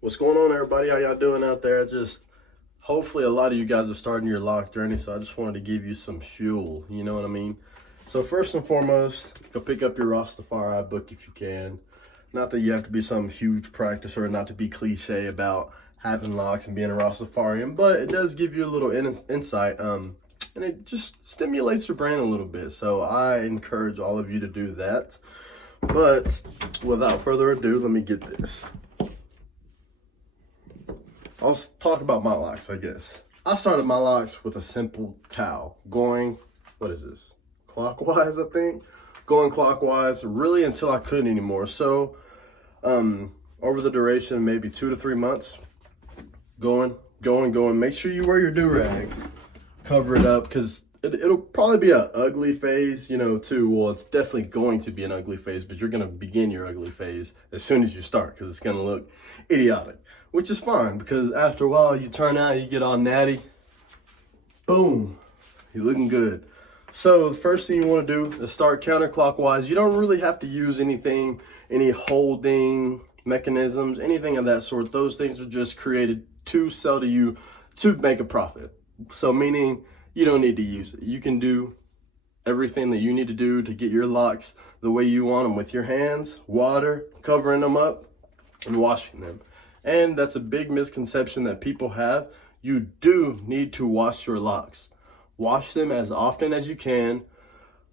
What's going on, everybody? How y'all doing out there? Hopefully a lot of you guys are starting your lock journey, so I just wanted to give you some fuel, you know what I mean? So first and foremost, go pick up your Rastafari book if you can. Not that you have to be some huge practicer, not to be cliche about having locks and being a Rastafarian, but it does give you a little insight, and it just stimulates your brain a little bit. So I encourage all of you to do that. But without further ado, let me get this. I'll talk about my locks, I guess. I started my locks with a simple towel, going, what is this? Clockwise, I think? Going clockwise, really until I couldn't anymore. So, over the duration, maybe 2 to 3 months, going. Make sure you wear your do-rags. Cover it up, because it'll probably be an ugly phase, too. Well, it's definitely going to be an ugly phase, but you're going to begin your ugly phase as soon as you start, because it's going to look idiotic, which is fine, because after a while, you turn out, you get all natty. Boom. You're looking good. So the first thing you want to do is start counterclockwise. You don't really have to use anything, any holding mechanisms, anything of that sort. Those things are just created to sell to you to make a profit. So meaning you don't need to use it. You can do everything that you need to do to get your locks the way you want them with your hands, water, covering them up, and washing them. And that's a big misconception that people have. You do need to wash your locks. Wash them as often as you can.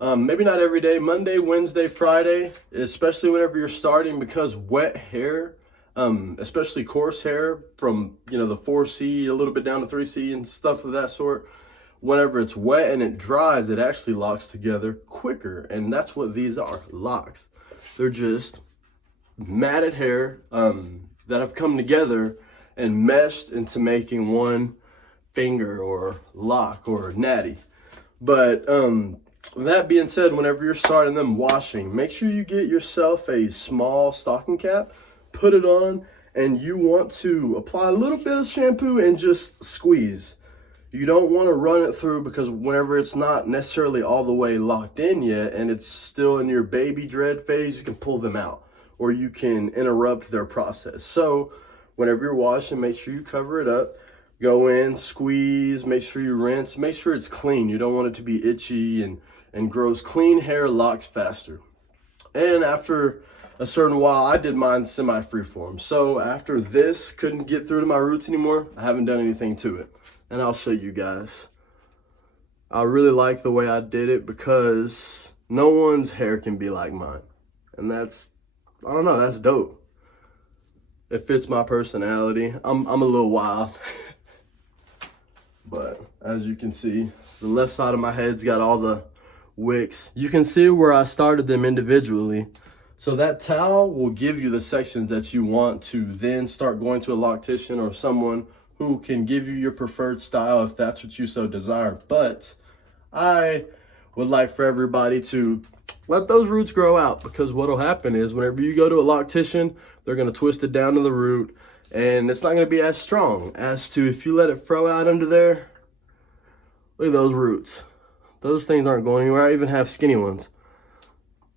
Maybe not every day, Monday, Wednesday, Friday, especially whenever you're starting, because wet hair, especially coarse hair from, the 4C, a little bit down to 3C and stuff of that sort, whenever it's wet and it dries, it actually locks together quicker. And that's what these are, locks. They're just matted hair that have come together and meshed into making one finger or lock or natty. But that being said, whenever you're starting them washing, make sure you get yourself a small stocking cap, put it on, and you want to apply a little bit of shampoo and just squeeze. You don't want to run it through, because whenever it's not necessarily all the way locked in yet and it's still in your baby dread phase, you can pull them out or you can interrupt their process. So whenever you're washing, make sure you cover it up. Go in, squeeze, make sure you rinse, make sure it's clean. You don't want it to be itchy and gross. Clean hair locks faster. And after a certain while, I did mine semi-freeform. So after this, couldn't get through to my roots anymore, I haven't done anything to it. And I'll show you guys. I really like the way I did it, because no one's hair can be like mine. And that's dope. It fits my personality. I'm a little wild. But as you can see, the left side of my head's got all the wicks. You can see where I started them individually. So that towel will give you the sections that you want to then start going to a loctician or someone who can give you your preferred style if that's what you so desire. But I would like for everybody to let those roots grow out, because what will happen is whenever you go to a loctician, they're going to twist it down to the root, and it's not going to be as strong as to if you let it fro out under there. Look at those roots. Those things aren't going anywhere. I even have skinny ones.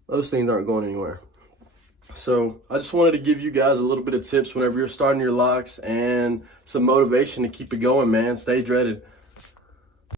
Those things aren't going anywhere. So I just wanted to give you guys a little bit of tips whenever you're starting your locks, and some motivation to keep it going, man. Stay dreaded.